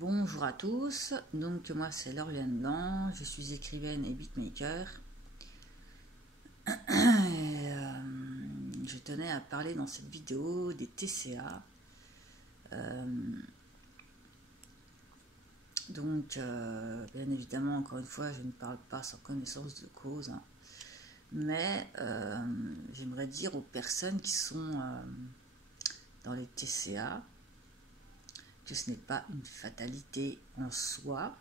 Bonjour à tous, donc moi c'est Lauriane Blanc, je suis écrivaine et beatmaker. Je tenais à parler dans cette vidéo des TCA. Bien évidemment, encore une fois, je ne parle pas sans connaissance de cause, hein. Mais j'aimerais dire aux personnes qui sont dans les TCA que ce n'est pas une fatalité en soi,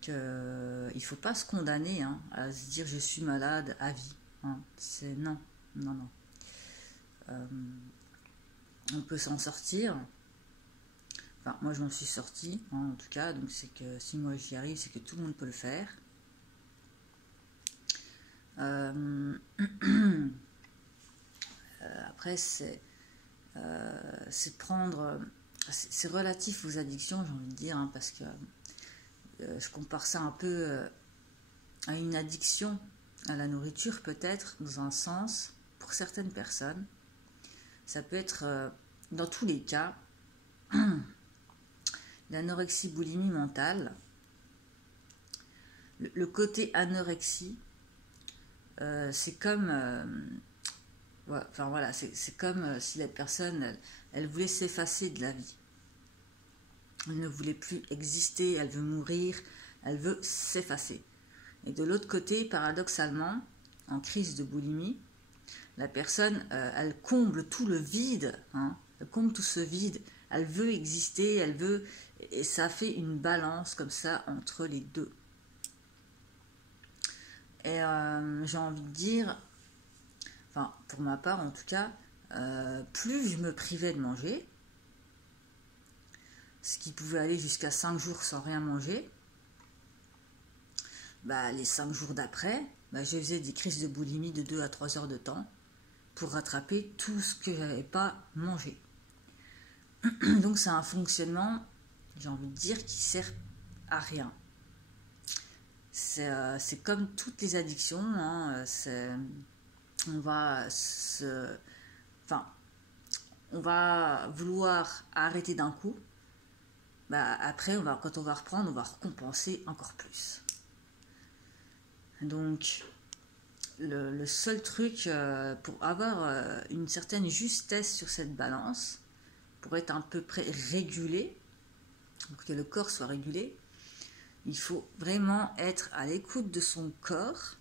qu'il ne faut pas se condamner, hein, à se dire je suis malade à vie, hein. C'est non. On peut s'en sortir. Enfin, moi je m'en suis sortie, hein, en tout cas, donc c'est que si moi j'y arrive, c'est que tout le monde peut le faire. Après c'est prendre, c'est relatif aux addictions, j'ai envie de dire, hein, parce que je compare ça un peu à une addiction à la nourriture, peut-être, dans un sens, pour certaines personnes. Ça peut être, dans tous les cas, l'anorexie boulimie mentale. Le côté anorexie, c'est comme... enfin voilà, c'est comme si la personne, elle voulait s'effacer de la vie. Elle ne voulait plus exister, elle veut mourir, elle veut s'effacer. Et de l'autre côté, paradoxalement, en crise de boulimie, la personne, elle comble tout le vide, hein, elle comble tout ce vide, elle veut exister, elle veut, et ça fait une balance comme ça entre les deux. Et j'ai envie de dire, enfin pour ma part en tout cas, plus je me privais de manger, ce qui pouvait aller jusqu'à 5 jours sans rien manger, les 5 jours d'après, je faisais des crises de boulimie de 2 à 3 heures de temps pour rattraper tout ce que je n'avais pas mangé. Donc c'est un fonctionnement, j'ai envie de dire, qui sert à rien. C'est comme toutes les addictions, hein, on va vouloir arrêter d'un coup, après quand on va reprendre, on va récompenser encore plus. Donc le seul truc pour avoir une certaine justesse sur cette balance, pour être à peu près régulé, pour que le corps soit régulé, il faut vraiment être à l'écoute de son corps.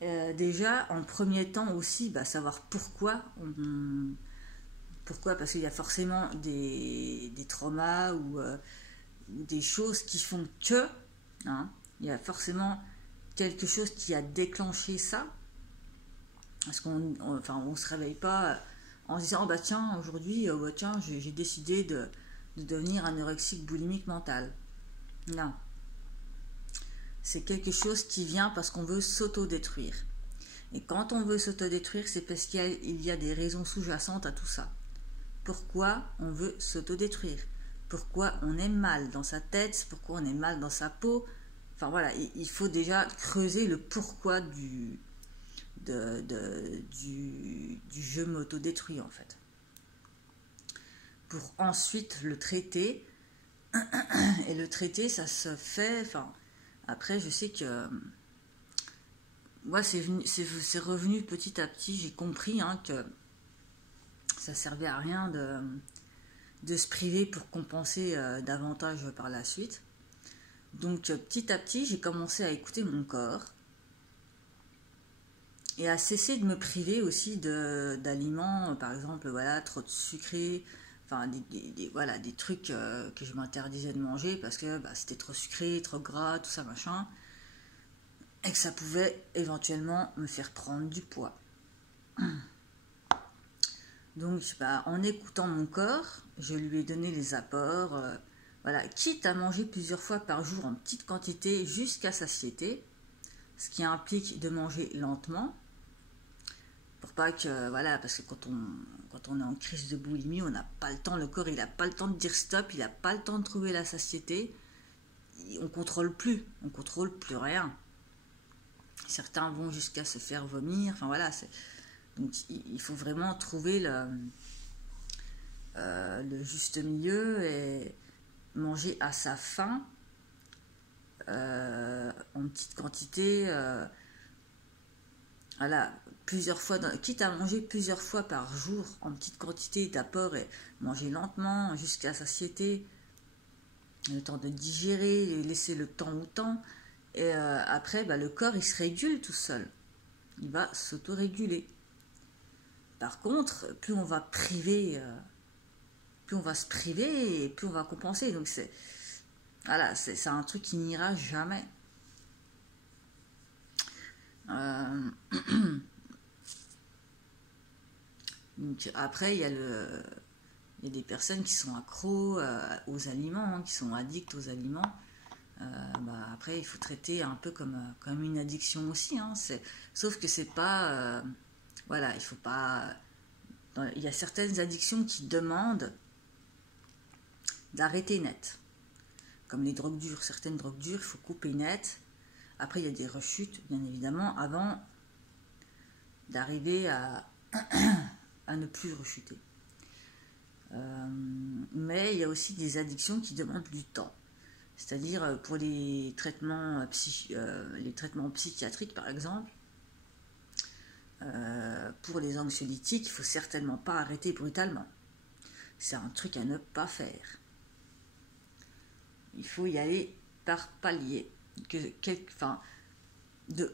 Déjà, en premier temps aussi, savoir pourquoi. Pourquoi? Parce qu'il y a forcément des traumas ou des choses qui font que, hein, il y a forcément quelque chose qui a déclenché ça. Parce qu'on se réveille pas en se disant tiens, aujourd'hui, j'ai décidé de devenir anorexique boulimique mental. Non. C'est quelque chose qui vient parce qu'on veut s'auto-détruire. Et quand on veut s'auto-détruire, c'est parce qu'il y a des raisons sous-jacentes à tout ça. Pourquoi on veut s'auto-détruire? Pourquoi on est mal dans sa tête? Pourquoi on est mal dans sa peau? Enfin voilà, il faut déjà creuser le pourquoi du je m'auto-détruis en fait. Pour ensuite le traiter. Et le traiter, ça se fait... Après, je sais que... moi, c'est revenu petit à petit. J'ai compris, hein, que ça servait à rien de se priver pour compenser davantage par la suite. Donc, petit à petit, j'ai commencé à écouter mon corps et à cesser de me priver aussi d'aliments, par exemple, trop de sucré, des trucs que je m'interdisais de manger parce que c'était trop sucré, trop gras, tout ça, machin, et que ça pouvait éventuellement me faire prendre du poids. Donc, en écoutant mon corps, je lui ai donné les apports, quitte à manger plusieurs fois par jour en petite quantité jusqu'à satiété, ce qui implique de manger lentement, pour pas que, parce que quand on est en crise de boulimie, on n'a pas le temps, le corps il n'a pas le temps de dire stop, il n'a pas le temps de trouver la satiété, on contrôle plus rien. Certains vont jusqu'à se faire vomir, donc il faut vraiment trouver le le juste milieu et manger à sa faim, en petite quantité, voilà, plusieurs fois, quitte à manger plusieurs fois par jour en petite quantité d'apport et manger lentement jusqu'à satiété, le temps de digérer, et laisser le temps au temps, et après le corps il se régule tout seul, il va s'auto-réguler. Par contre, plus on va priver, plus on va se priver et plus on va compenser, donc c'est voilà, c'est un truc qui n'ira jamais. Donc après, il y a des personnes qui sont accros aux aliments, hein, qui sont addictes aux aliments. Après, il faut traiter un peu comme une addiction aussi. Hein, sauf que c'est pas... voilà, il faut pas... Il y a certaines addictions qui demandent d'arrêter net. Comme les drogues dures, certaines drogues dures, il faut couper net. Après, il y a des rechutes, bien évidemment, avant d'arriver à ne plus rechuter. Mais il y a aussi des addictions qui demandent du temps. C'est-à-dire pour les traitements psychiatriques, par exemple, pour les anxiolytiques, il ne faut certainement pas arrêter brutalement. C'est un truc à ne pas faire. Il faut y aller par palier. De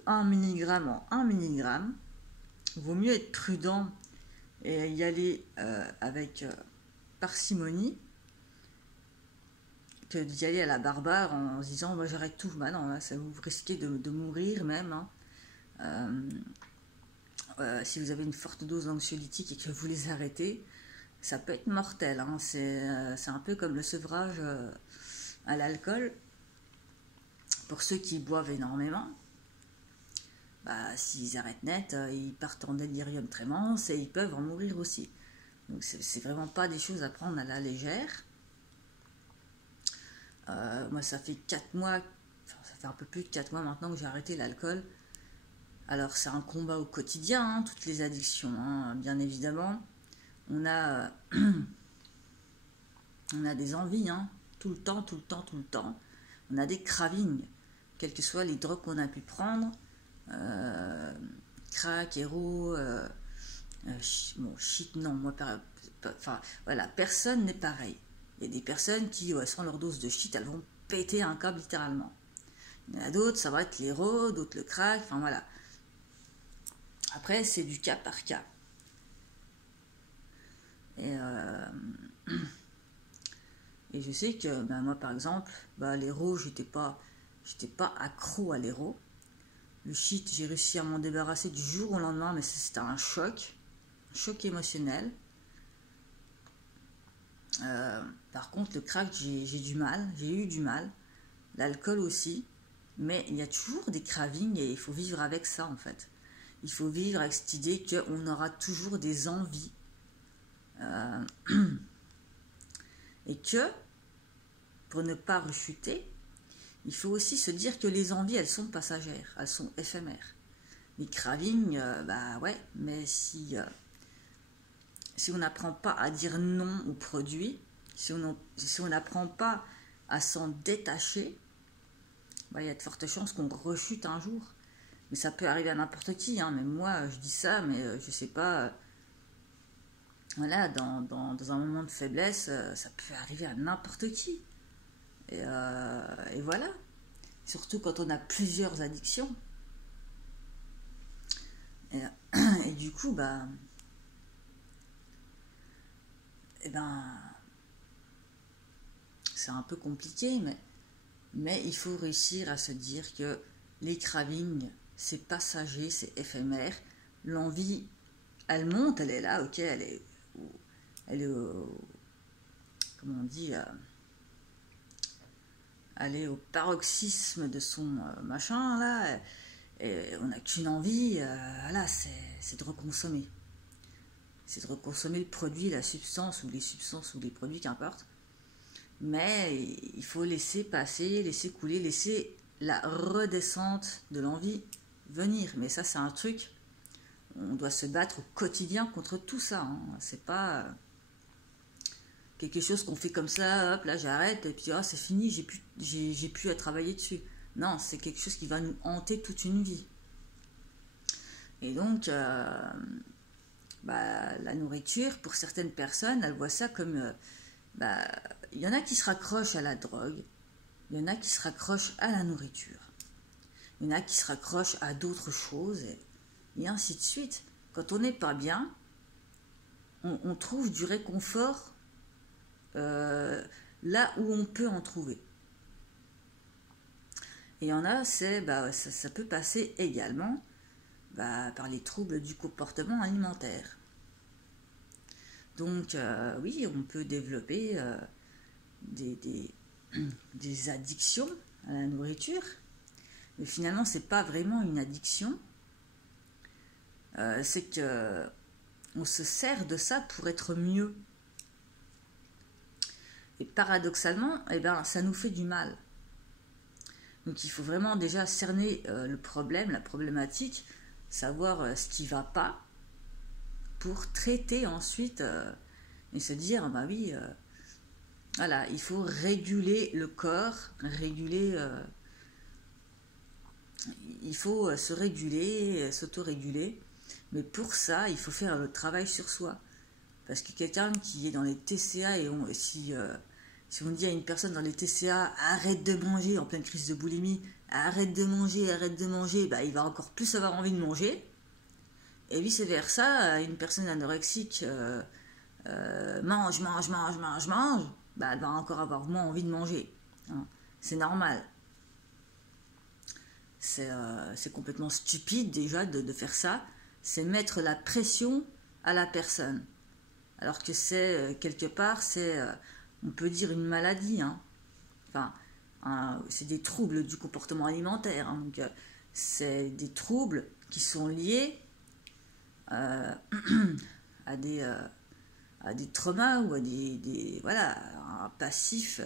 1 mg en 1 mg, il vaut mieux être prudent et y aller avec parcimonie que d'y aller à la barbare en se disant moi j'arrête tout. Non, là, ça vous risquez de mourir même. Hein. Si vous avez une forte dose d'anxiolytique et que vous les arrêtez, ça peut être mortel. Hein. C'est un peu comme le sevrage à l'alcool. Pour ceux qui boivent énormément, s'ils arrêtent net, ils partent en délirium tremens et ils peuvent en mourir aussi. Donc c'est vraiment pas des choses à prendre à la légère. Moi ça fait 4 mois, ça fait un peu plus de 4 mois maintenant que j'ai arrêté l'alcool. Alors c'est un combat au quotidien, hein, toutes les addictions, hein, bien évidemment. On a des envies, hein, tout le temps. On a des cravings, quelles que soient les drogues qu'on a pu prendre. Crack, héros, shit, non, moi, voilà, personne n'est pareil. Il y a des personnes qui, sans leur dose de shit, elles vont péter un câble littéralement. Il y en a d'autres, ça va être l'héros, d'autres le crack, enfin voilà. Après, c'est du cas par cas. Et je sais que, moi par exemple, l'héros, j'étais pas accro à l'héros. Le shit, j'ai réussi à m'en débarrasser du jour au lendemain, mais c'était un choc émotionnel. Par contre, le crack, j'ai eu du mal. L'alcool aussi. Mais il y a toujours des cravings et il faut vivre avec ça, en fait. Il faut vivre avec cette idée qu'on aura toujours des envies. Et que, pour ne pas rechuter, il faut aussi se dire que les envies, elles sont passagères, elles sont éphémères. Les cravings, ouais, mais si on n'apprend pas à dire non aux produits, si on n'apprend pas à s'en détacher, il y a de fortes chances qu'on rechute un jour. Mais ça peut arriver à n'importe qui, hein. Même moi, je dis ça, mais je sais pas. Voilà, dans un moment de faiblesse, ça peut arriver à n'importe qui. Et voilà. Surtout quand on a plusieurs addictions. Et du coup, c'est un peu compliqué, mais il faut réussir à se dire que les cravings, c'est passager, c'est éphémère. L'envie, elle monte, elle est là, ok, elle est comment on dit, elle est au paroxysme de son machin, là, et on n'a qu'une envie, là, c'est de reconsommer. C'est de reconsommer le produit, la substance, ou les substances, ou les produits, qu'importe. Mais il faut laisser passer, laisser couler, laisser la redescente de l'envie venir. Mais ça, c'est un truc, on doit se battre au quotidien contre tout ça. Hein. C'est pas quelque chose qu'on fait comme ça, hop, là j'arrête, et puis oh, c'est fini, j'ai plus à travailler dessus. Non, c'est quelque chose qui va nous hanter toute une vie. Et donc, la nourriture, pour certaines personnes, elles voient ça comme... il y en a qui se raccrochent à la drogue, il y en a qui se raccrochent à la nourriture, il y en a qui se raccrochent à d'autres choses, et ainsi de suite. Quand on n'est pas bien, on trouve du réconfort là où on peut en trouver. Et il y en a, ça peut passer également par les troubles du comportement alimentaire. Donc, oui, on peut développer des addictions à la nourriture, mais finalement, c'est pas vraiment une addiction. C'est que on se sert de ça pour être mieux. Et paradoxalement, ça nous fait du mal. Donc il faut vraiment déjà cerner le problème, la problématique, savoir ce qui ne va pas, pour traiter ensuite et se dire, bah oui, voilà, il faut réguler le corps, il faut se réguler, s'autoréguler, mais pour ça, il faut faire le travail sur soi. Parce que quelqu'un qui est dans les TCA, et si on dit à une personne dans les TCA, arrête de manger en pleine crise de boulimie, arrête de manger, il va encore plus avoir envie de manger. Et vice versa, une personne anorexique mange, elle va encore avoir moins envie de manger. Hein. C'est normal. C'est complètement stupide déjà de faire ça. C'est mettre la pression à la personne. Alors que c'est, quelque part, on peut dire une maladie. Hein. Enfin, c'est des troubles du comportement alimentaire. Hein. Donc, c'est des troubles qui sont liés à des traumas ou à un passif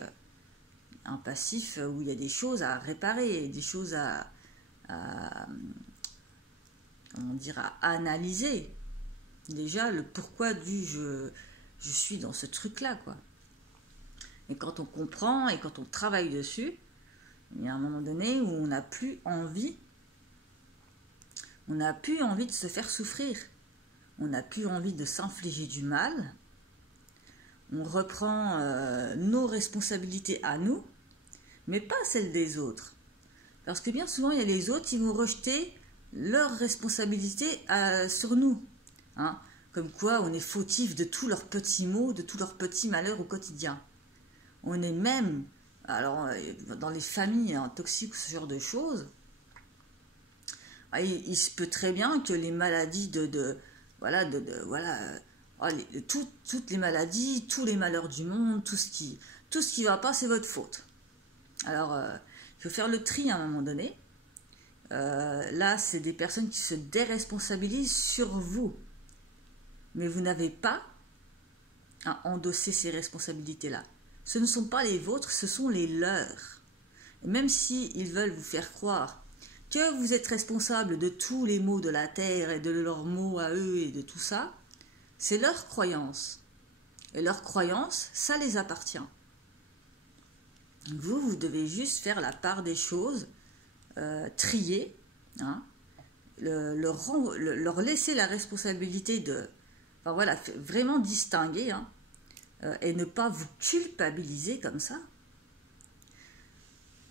où il y a des choses à réparer, des choses à analyser. Déjà, le pourquoi je suis dans ce truc-là, quoi. Et quand on comprend et quand on travaille dessus, il y a un moment donné où on n'a plus envie de se faire souffrir. On n'a plus envie de s'infliger du mal. On reprend nos responsabilités à nous, mais pas celles des autres. Parce que bien souvent, il y a les autres qui vont rejeter leurs responsabilités sur nous. Hein, comme quoi on est fautif de tous leurs petits maux, de tous leurs petits malheurs au quotidien. On est même, alors dans les familles toxiques ou ce genre de choses, il se peut très bien que les maladies toutes les maladies, tous les malheurs du monde, tout ce qui va pas, c'est votre faute. Alors, il faut faire le tri à un moment donné. Là, c'est des personnes qui se déresponsabilisent sur vous. Mais vous n'avez pas à endosser ces responsabilités-là. Ce ne sont pas les vôtres, ce sont les leurs. Et même s'ils veulent vous faire croire que vous êtes responsable de tous les maux de la terre et de leurs maux à eux et de tout ça, c'est leur croyance. Et leur croyance, ça les appartient. Vous devez juste faire la part des choses, trier, hein, leur laisser la responsabilité de... Enfin voilà, vraiment distinguer, hein, et ne pas vous culpabiliser comme ça.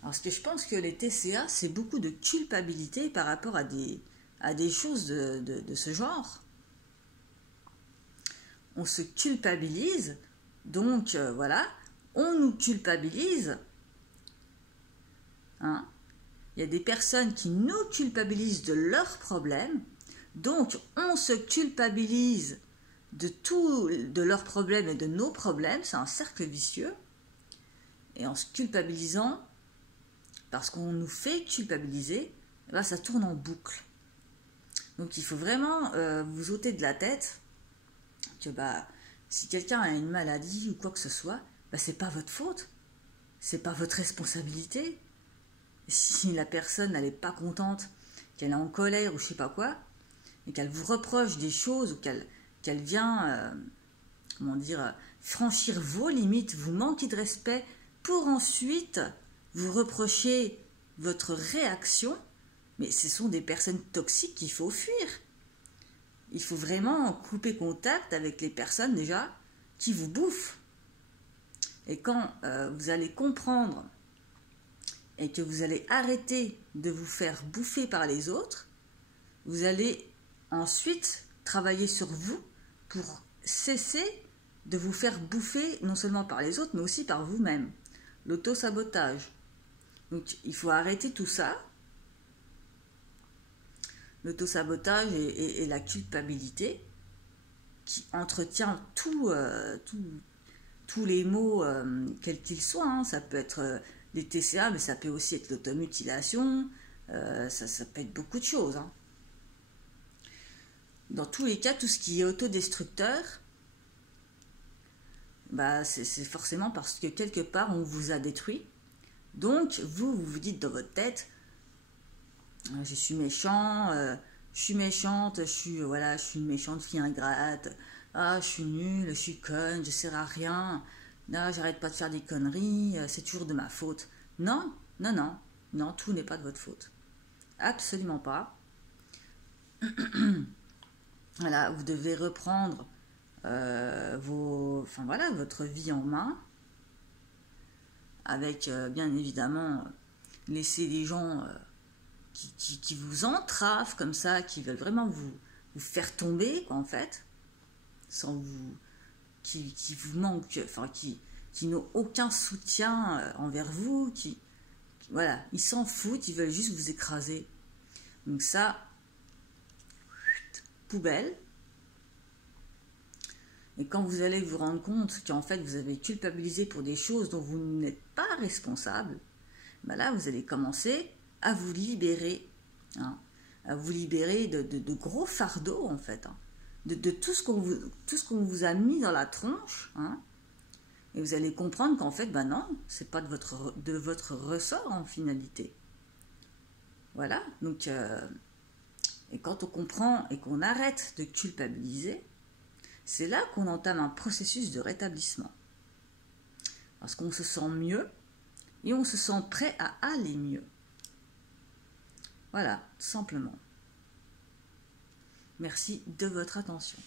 Parce que je pense que les TCA, c'est beaucoup de culpabilité par rapport à des choses de ce genre. On se culpabilise, donc voilà, on nous culpabilise. Hein. Il y a des personnes qui nous culpabilisent de leurs problèmes, donc on se culpabilise de leurs problèmes et de nos problèmes, c'est un cercle vicieux. Et en se culpabilisant, parce qu'on nous fait culpabiliser, ça tourne en boucle. Donc il faut vraiment vous ôter de la tête que si quelqu'un a une maladie ou quoi que ce soit, c'est pas votre faute, c'est pas votre responsabilité. Si la personne n'est pas contente, qu'elle est en colère ou je sais pas quoi, et qu'elle vous reproche des choses ou qu'elle vient franchir vos limites, vous manquer de respect, pour ensuite vous reprocher votre réaction. Mais ce sont des personnes toxiques qu'il faut fuir. Il faut vraiment couper contact avec les personnes déjà qui vous bouffent. Et quand vous allez comprendre et que vous allez arrêter de vous faire bouffer par les autres, vous allez ensuite travailler sur vous pour cesser de vous faire bouffer non seulement par les autres, mais aussi par vous-même. L'auto-sabotage. Donc il faut arrêter tout ça. L'auto-sabotage et la culpabilité qui entretient tous les maux, quels qu'ils soient. Hein. Ça peut être les TCA, mais ça peut aussi être l'automutilation, ça peut être beaucoup de choses. Hein. Dans tous les cas, tout ce qui est autodestructeur, bah, c'est forcément parce que quelque part, on vous a détruit. Donc, vous dites dans votre tête, je suis méchant, je suis méchante, je suis une méchante fille ingrate, je suis nulle, je suis conne, je sers à rien, là, j'arrête pas de faire des conneries, c'est toujours de ma faute. Non, tout n'est pas de votre faute. Absolument pas. Voilà, vous devez reprendre votre vie en main, avec bien évidemment laisser les gens qui vous entravent comme ça, qui veulent vraiment vous faire tomber, quoi, en fait, sans vous, qui vous manquent, enfin qui n'ont aucun soutien envers vous, voilà, ils s'en foutent, ils veulent juste vous écraser. Donc ça, poubelle. Et quand vous allez vous rendre compte qu'en fait vous avez culpabilisé pour des choses dont vous n'êtes pas responsable, ben là vous allez commencer à vous libérer, hein, à vous libérer de gros fardeaux en fait, hein, de tout ce qu'on vous a mis dans la tronche, hein, et vous allez comprendre qu'en fait, ben non, c'est pas de votre ressort en finalité. Voilà, donc et quand on comprend et qu'on arrête de culpabiliser, c'est là qu'on entame un processus de rétablissement. Parce qu'on se sent mieux et on se sent prêt à aller mieux. Voilà, tout simplement. Merci de votre attention.